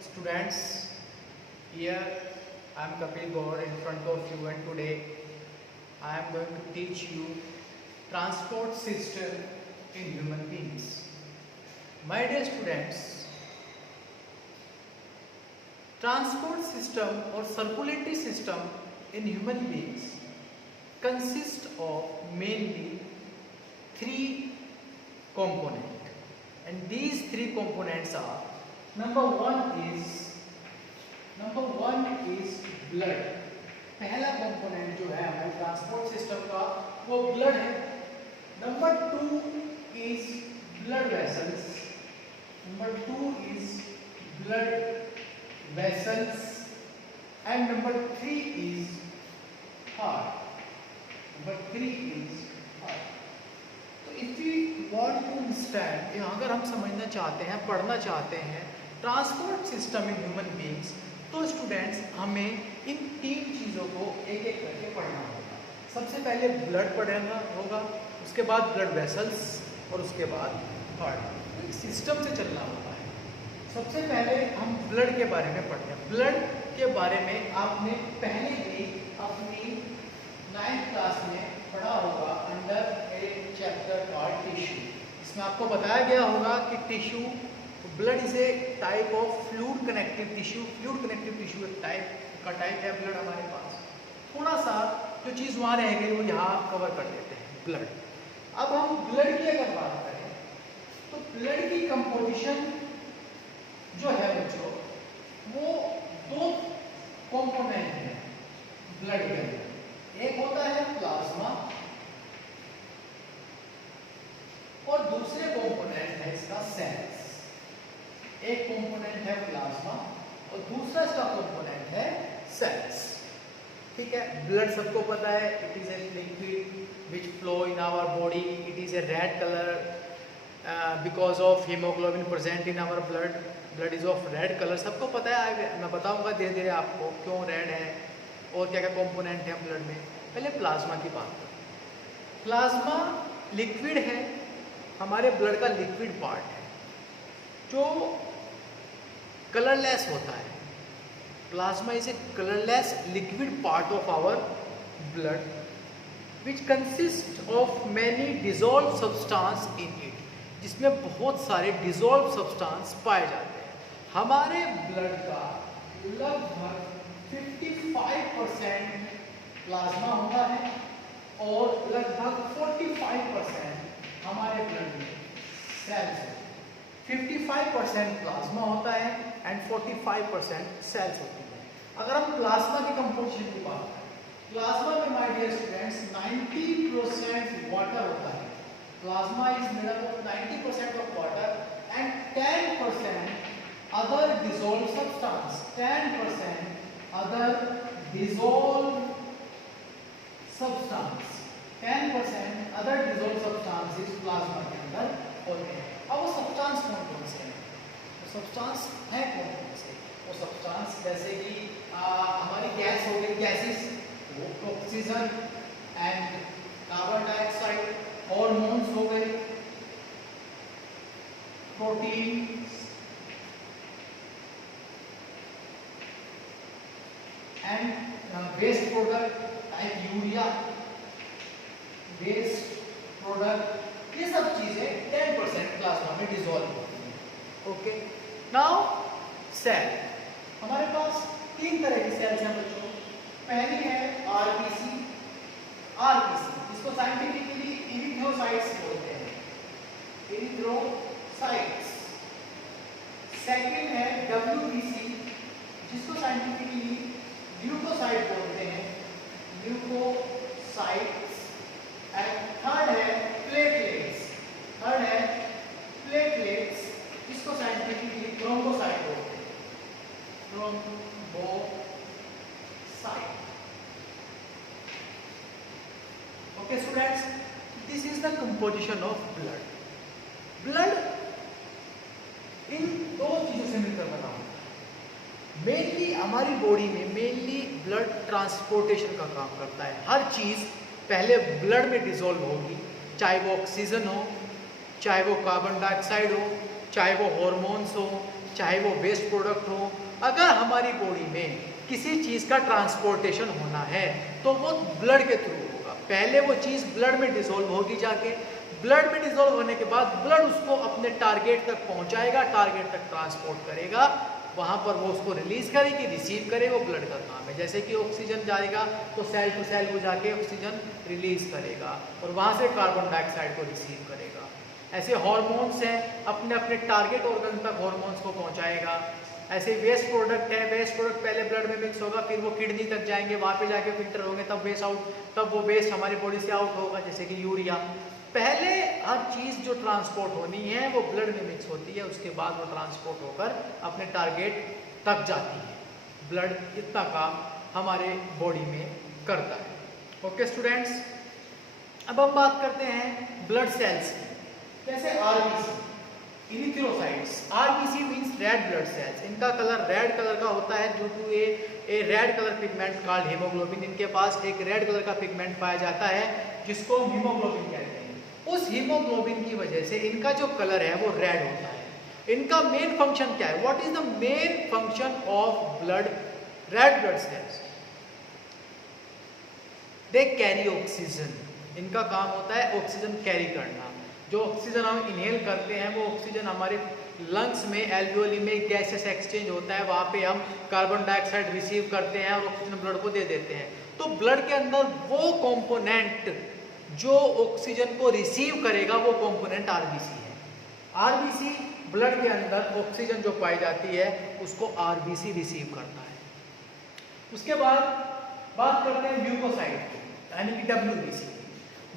students, here I am Kapil Gaur in front of you, and today I am going to teach you transport system in human beings. My dear students, transport system or circulatory system in human beings consists of mainly three components, and these three components are number one is blood. पहला component जो है हमारे transport system का वो blood है. Number two is blood vessels. And number three is heart. तो if you want to understand, अगर हम समझना चाहते हैं, पढ़ना चाहते हैं transport system in human beings, तो स्टूडेंट्स हमें इन तीन चीज़ों को एक एक करके पढ़ना होगा. सबसे पहले ब्लड पढ़ना होगा, उसके बाद ब्लड वेसल्स और उसके बाद हार्ट. तो सिस्टम से चलना होता है. सबसे पहले हम ब्लड के बारे में पढ़ते हैं. ब्लड के बारे में आपने पहले ही अपनी 9th क्लास में पढ़ा होगा अंडर ए चैप्टर कॉल्ड टिश्यू. इसमें आपको बताया गया होगा कि tissue, blood is a type of fluid connective tissue. Fluid connective tissue एक टाइप है ब्लड हमारे पास. थोड़ा सा जो चीज़ वहाँ रह गई वो यहाँ कवर कर देते हैं ब्लड. अब हम ब्लड की अगर बात करें तो ब्लड की कंपोजिशन जो है बच्चों, वो दो कंपोनेंट है ब्लड के अंदर. एक होता है प्लाज्मा और दूसरे कंपोनेंट है इसका सेल्स. एक कंपोनेंट है प्लाज्मा और दूसरा इसका कंपोनेंट है सेल्स. ठीक है. ब्लड सबको पता है, it is a liquid which flow in our body. It is a red colour because of haemoglobin present in our blood. Blood is of red colour, सबको पता है. मैं बताऊंगा धीरे धीरे आपको क्यों रेड है और क्या क्या कंपोनेंट है ब्लड में. पहले प्लाज्मा की बात करें. प्लाज्मा लिक्विड है, हमारे ब्लड का लिक्विड पार्ट है जो कलरलेस होता है. Plasma is a colourless liquid part of our blood which consist of many dissolve substance in it, जिसमें बहुत सारे डिजॉल्व सब्सटेंस पाए जाते हैं. हमारे ब्लड का लगभग 55% प्लाज्मा होता है और लगभग 45% हमारे ब्लड में सेल्स है. 55% प्लाज्मा होता है एंड 45% सेल्स होती है. अगर हम प्लाज्मा की कंपोजिशन की बात करें, प्लाज्मा में माय डियर स्टूडेंट्स 90% वाटर होता है. Plasma is made up of 90% of water and 10% other dissolve substance. 10% other dissolve substance. 10% other dissolve substances plasma के अंदर होते हैं. अब वो सब्सटेंस कौन कौन से हैं? सब्सटेंस है कौन कौन से? वो सब्सटेंस जैसे कि हमारी गैस हो गई, gases, oxygen and carbon dioxide. Hormones हो गए, protein and waste product like urea. Waste product, ये सब चीजें 10% प्लाज्मा में डिसॉल्व होती हैं. ओके. नाउ सेल, हमारे पास तीन तरह की सेल्स हैं बच्चों. पहली है आरबीसी. इसको साइंटिफिकली इरिथ्रोसाइट्स बोलते हैं. इरिथ्रोसाइट्स. सेकंड है डब्ल्यूबीसी, जिसको साइंटिफिकली ल्यूकोसाइट बोलते हैं. ल्यूकोसाइट्स. एंड थर्ड है प्लेटलेट्स. जिसको साइंटिफिकली थ्रोम्बोसाइट बोलते हैं. Thrombocyte. Okay students, this is the composition of blood. Blood in दो चीजों से मिलकर बना होता है. मेनली हमारी बॉडी में मेनली ब्लड ट्रांसपोर्टेशन का काम करता है. हर चीज पहले ब्लड में डिसॉल्व होगी, चाहे वो ऑक्सीजन हो, चाहे वो कार्बन डाइऑक्साइड हो, चाहे वो हार्मोन्स हो, चाहे वो वेस्ट प्रोडक्ट हो, अगर हमारी बॉडी में किसी चीज़ का ट्रांसपोर्टेशन होना है तो वो ब्लड के थ्रू होगा। पहले वो चीज़ ब्लड में डिसॉल्व होगी, जाके ब्लड में डिसॉल्व होने के बाद ब्लड उसको अपने टारगेट तक पहुंचाएगा, टारगेट तक ट्रांसपोर्ट करेगा, वहाँ पर वो उसको रिलीज करेगी, रिसीव करे, वो ब्लड का काम है। जैसे कि ऑक्सीजन जाएगा तो सेल टू सेल वो जाके ऑक्सीजन रिलीज करेगा और वहाँ से कार्बन डाइऑक्साइड को रिसीव करेगा। ऐसे हार्मोन्स हैं, अपने अपने टारगेट ऑर्गन तक हार्मोन्स को पहुँचाएगा। ऐसे वेस्ट प्रोडक्ट है, वेस्ट प्रोडक्ट पहले ब्लड में मिक्स होगा, फिर वो किडनी तक जाएंगे, वहाँ पे जाके फिल्टर होंगे, तब वो वेस्ट हमारी बॉडी से आउट होगा, जैसे कि यूरिया। पहले हर चीज़ जो ट्रांसपोर्ट होनी है वो ब्लड में मिक्स होती है, उसके बाद वो ट्रांसपोर्ट होकर अपने टारगेट तक जाती है। ब्लड इतना काम हमारे बॉडी में करता है। ओके स्टूडेंट्स, अब हम बात करते हैं ब्लड सेल्स की। जैसे RBC, erythrocytes. RBC means red blood cells. इनका कलर रेड कलर का होता है due to a red colour pigment called haemoglobin. इनके पास एक रेड कलर का पिगमेंट पाया जाता है जिसको हीमोग्लोबिन कहते हैं। उस हीमोग्लोबिन की वजह से इनका जो कलर है वो रेड होता है। इनका मेन फंक्शन क्या है? What is the main function of blood, red blood sales? They carry oxygen. इनका काम होता है ऑक्सीजन कैरी करना। जो ऑक्सीजन हम इनहेल करते हैं वो ऑक्सीजन हमारे लंग्स में, एल्वियोली में गैसेस एक्सचेंज होता है, वहाँ पे हम कार्बन डाइऑक्साइड रिसीव करते हैं और ऑक्सीजन ब्लड को दे देते हैं। तो ब्लड के अंदर वो कंपोनेंट जो ऑक्सीजन को रिसीव करेगा वो कंपोनेंट आरबीसी है। आरबीसी ब्लड के अंदर ऑक्सीजन जो पाई जाती है उसको आरबीसी रिसीव करता है। उसके बाद बात करते हैं ल्यूकोसाइट की, यानी कि डब्ल्यूबीसी।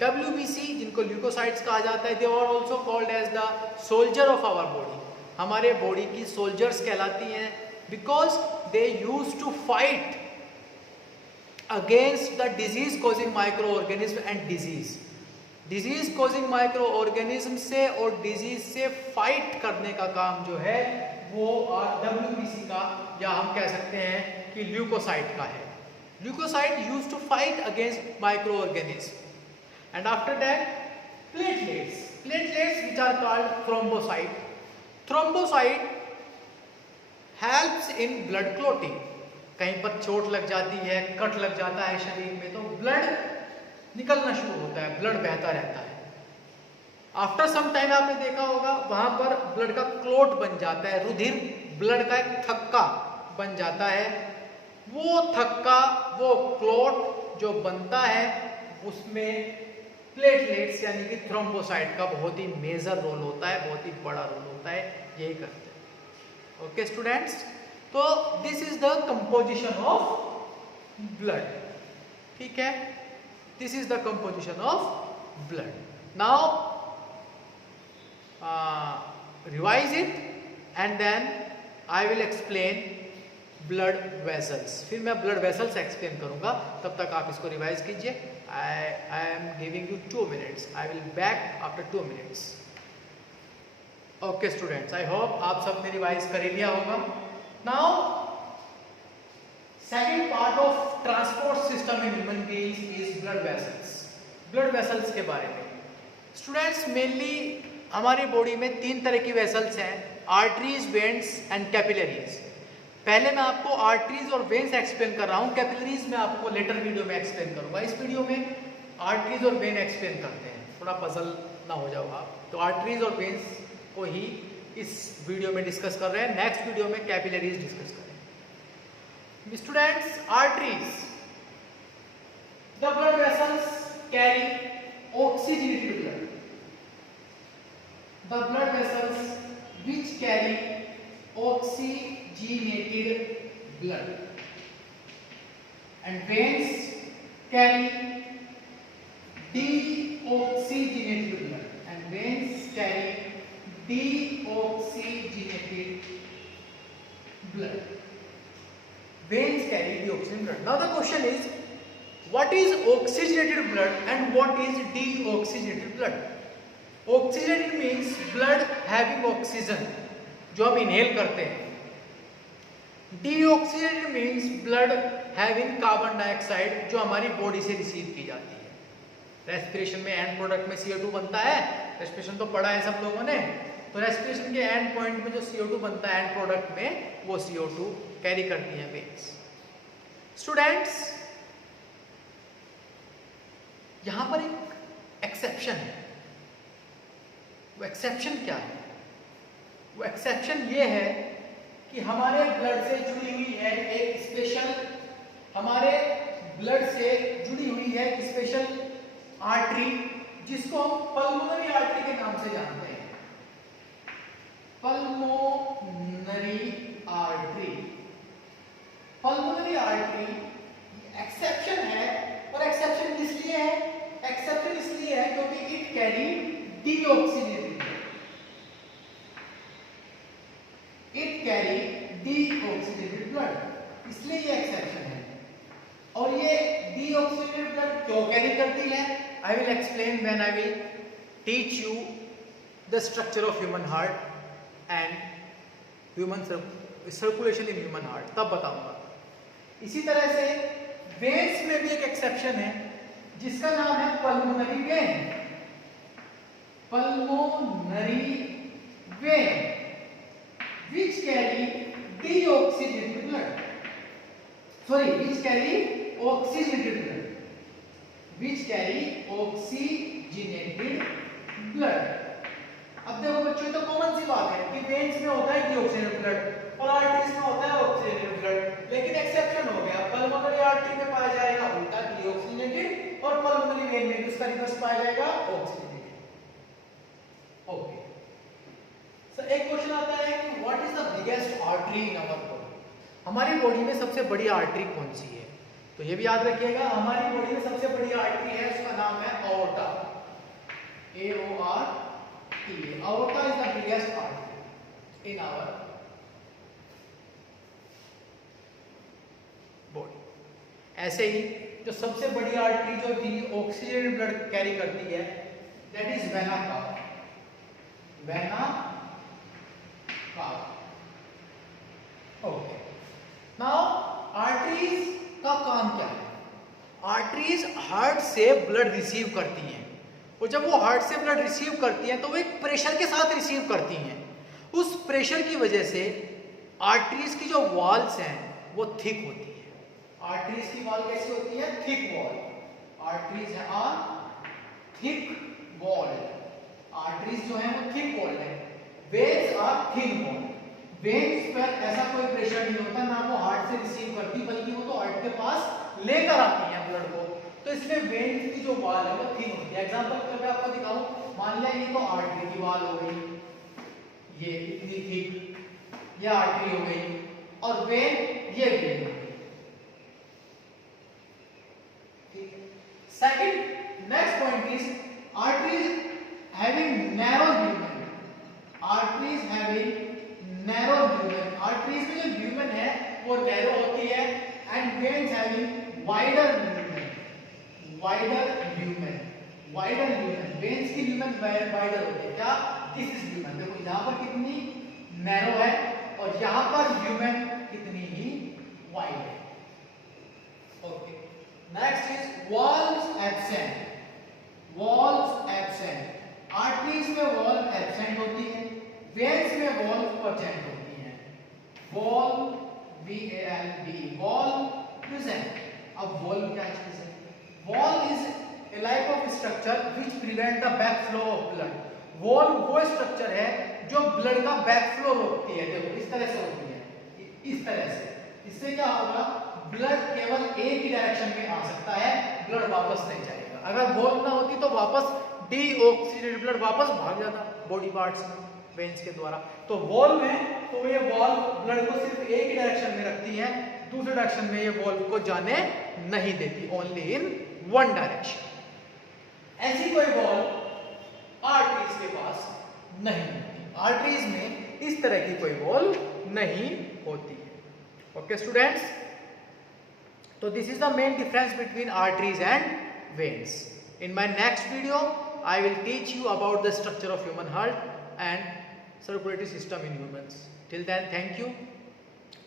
डब्ल्यूबीसी जिनको ल्यूकोसाइट्स कहा जाता है, they are also called as the soldier of our body. हमारे बॉडी की सोल्जर्स कहलाती हैं because they use to fight against the disease causing micro organism and disease causing micro organism से और डिजीज से फाइट करने का काम जो है वो डब्ल्यूबीसी का, या हम कह सकते हैं कि ल्यूकोसाइट का है। Leukocyte use to fight against micro organism. And after that, platelets which are called thrombocyte. Thrombocyte helps in blood clotting. कहीं पर चोट लग जाती है, कट लग जाता है शरीर में, तो ब्लड निकलना शुरू होता है, ब्लड बहता रहता है। आफ्टर सम टाइम आपने देखा होगा वहां पर ब्लड का क्लोट बन जाता है, रुधिर, ब्लड का एक थक्का बन जाता है। वो थक्का, वो क्लोट जो बनता है उसमें प्लेटलेट्स यानी कि थ्रोम्बोसाइट का बहुत ही मेजर रोल होता है, बहुत ही बड़ा रोल होता है, यही करते हैं। ओके स्टूडेंट्स, तो this is the composition of blood. ठीक है, this is the composition of blood. Now revise it and then I will explain blood vessels. फिर मैं ब्लड वेसल्स एक्सप्लेन करूंगा, तब तक आप इसको रिवाइज कीजिए। I am giving you 2 minutes. I will back after 2 minutes. Okay students, I hope आप सब ने रिवाइज कर लिया होगा। Now, second part of transport system in human beings is blood vessels. Blood vessels के बारे में students, mainly हमारी बॉडी में 3 तरह की वेसल्स हैं, arteries, veins and capillaries। पहले मैं आपको आर्टरीज और वेन्स एक्सप्लेन कर रहा हूँ, कैपिलरीज में आपको लेटर वीडियो में एक्सप्लेन करूँगा। इस वीडियो में आर्टरीज और वेन एक्सप्लेन करते हैं, थोड़ा पजल ना हो जाओ आप। तो आर्टरीज और वेन्स को ही इस वीडियो में डिस्कस कर रहे हैं, नेक्स्ट वीडियो में कैपिलरीज डिस्कस करेंगे। Students, arteries, the blood vessels carry oxygenated blood. The blood vessels which carry oxygenated blood, and veins carry deoxygenated blood, and veins carry deoxygenated blood. Veins carry deoxygenated blood. Now the question is, what is oxygenated blood and what is deoxygenated blood? Oxygenated means blood having oxygen, जो हम inhale करते हैं। Deoxygenated means blood having carbon dioxide, जो हमारी body से receive की जाती है। रेस्पिरेशन में एंड प्रोडक्ट में CO2 बनता है, रेस्पिरेशन तो पढ़ा है सब लोगों ने। तो रेस्पिरेशन के एंड पॉइंट में जो CO2 बनता है एंड प्रोडक्ट में, वो CO2 कैरी करती हैं वेन्स। स्टूडेंट्स, यहां पर एक एक्सेप्शन है। वो एक्सेप्शन क्या है? वो एक्सेप्शन ये है कि हमारे ब्लड से जुड़ी हुई है एक स्पेशल, हमारे ब्लड से जुड़ी हुई है एक स्पेशल आर्टरी, जिसको हम पल्मोनरी आर्टरी के नाम से जानते हैं। Pulmonary artery, pulmonary artery exception है। और एक्सेप्शन इसलिए है, एक्सेप्शन इसलिए है क्योंकि it carry deoxygenated, it carry deoxygenated blood, इसलिए ये एक्सेप्शन है। और ये डीऑक्सीजनेटेड ब्लड क्यों कैरी करती है? I will explain when I will teach you the structure of human heart and human circulation in human heart, तब बताऊंगा। इसी तरह से वेन्स में भी एक एक्सेप्शन है जिसका नाम है pulmonary vein. Pulmonary vein which carry deoxygenated blood, sorry, which carry oxygenated blood, which carry oxygenated blood। अब देखो बच्चों, तो कॉमन सी बात है कि वेन्स में होता है डीऑक्सीजनेटेड ब्लड और आर्टरीज में होता है ऑक्सीजनेटेड ब्लड, लेकिन एक्सेप्शन हो गया, पल्मोनरी आर्टरी में पाया जाएगा उल्टा डीऑक्सीजनेटेड और पल्मोनरी वेन में उसका रिवर्स पाया जाएगा ऑक्सीजनेटेड। ओके, सो एक क्वेश्चन आता है कि what is the biggest artery in our body? हमारी बॉडी में सबसे बड़ी आर्टरी कौन सी है? तो ये भी याद रखिएगा, हमारी बॉडी में सबसे बड़ी आर्टरी है, उसका नाम है aorta, AORTA। aorta is the biggest artery in our body। ऐसे ही जो सबसे बड़ी आर्टरी जो ऑक्सीजन ब्लड कैरी करती है, that is vena cava, vena cava. Okay, now arteries का काम क्या है? आर्टरीज हार्ट से ब्लड रिसीव करती हैं, और जब वो हार्ट से ब्लड रिसीव करती हैं तो वो एक प्रेशर के साथ रिसीव करती हैं। उस प्रेशर की वजह से आर्टरीज की जो वॉल्स हैं वो थिक होती है। आर्टरीज की वॉल कैसी होती है? Thick wall. Arteries are thick wall, arteries जो है वो थिक वॉल है। Veins are thin wall. Veins पर ऐसा कोई प्रेशर नहीं होता, ना वो हार्ट से रिसीव करती, बल्कि वो तो हार्ट के पास लेकर आती है ब्लड को, तो इसलिए वेन्स की जो वॉल है वो थिन होती है। एग्जांपल के तौर पे आपको दिखाऊं, मान लिया ये तो आर्टरी की वॉल हो गई, ये इतनी थिक, ये आर्टरी हो गई, और वेन ये वेन हो गई। ठीक है। Second, next point is arteries having narrow lumen, arteries having narrow lumen. Arteries में जो ल्यूमेन है वो नैरो होती है, and veins having wider lumen, wider lumen, wider lumen. Veins की ल्यूमेन वाइडर होती है। क्या? This is lumen. देखो यहाँ पर कितनी नैरो है और यहाँ पर ल्यूमेन कितनी ही वाइड है। Okay, next is valves absent, valves absent. Arteries में वॉल्व एब्सेंट होती है, वेन्स में वॉल्व प्रेजेंट होती है। Valve VALV, valve present. अब वॉल्व क्या चीज है? Valve is a type of structure which prevent the backflow of blood। Valve वो स्ट्रक्चर है जो ब्लड का बैकफ्लो रोकती है। देखो इस तरह से होती है, इस तरह से। इससे क्या होगा? ब्लड केवल एक ही डायरेक्शन में आ सकता है, ब्लड वापस नहीं जाएगा। अगर वॉल्व ना होती तो वापस डीऑक्सीजनेटेड ब्लड वापस भाग जाता बॉडी पार्ट्स में वेन्स के द्वारा। तो वॉल्व है तो ये वॉल्व ब्लड को सिर्फ एक ही डायरेक्शन में रखती है, दूसरे डायरेक्शन में ये वॉल्व को जाने नहीं देती, ओनली इन वन डायरेक्शन। ऐसी कोई वॉल्व आर्टरीज के पास नहीं होती, आर्टरीज में इस तरह की कोई वॉल्व नहीं होती है। ओके स्टूडेंट्स, तो this is the main difference between arteries and veins. In my next video, I will teach you about the structure of human heart and circulatory system in humans. Till then, thank you.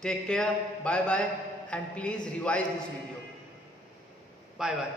Take care. Bye bye. And please revise this video. Bye bye.